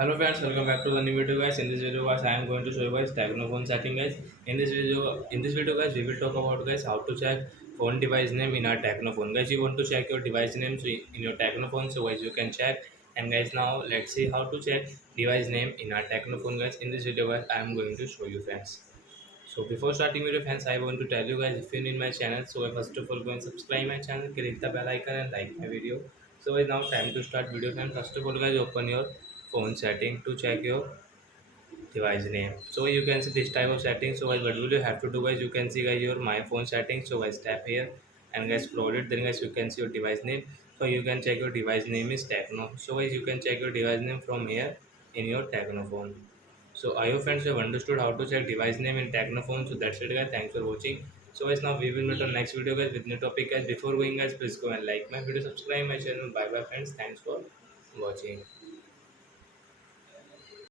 Hello friends, welcome back to the new video guys. In this video guys, I am going to show you guys Tecno phone setting guys. In this video guys, we will talk about guys how to check phone device name in our Tecno phone. Guys, you want to check your device name in your Tecno phone, so guys you can check. And guys, now let's see how to check device name in our Tecno phone guys. In this video guys, I am going to show you friends. So before starting video friends, I want to tell you guys if you're new in my channel, so first of all go and subscribe my channel, click the bell icon and like my video. So it's now time to start video friends. First of all guys, open your phone setting to check your device name. So you can see this type of setting. So guys, what will you have to do guys? You can see guys your my phone settings. So guys, tap here and guys scroll it. Then guys you can see your device name. So you can check your device name is Tecno. So guys, you can check your device name from here in your Tecno phone. So I hope friends you have understood how to check device name in Tecno phone. So that's it guys. Thanks for watching. So guys, now we will meet on next video guys with new topic guys. Before going guys, please go and like my video, subscribe my channel. Bye bye friends. Thanks for watching.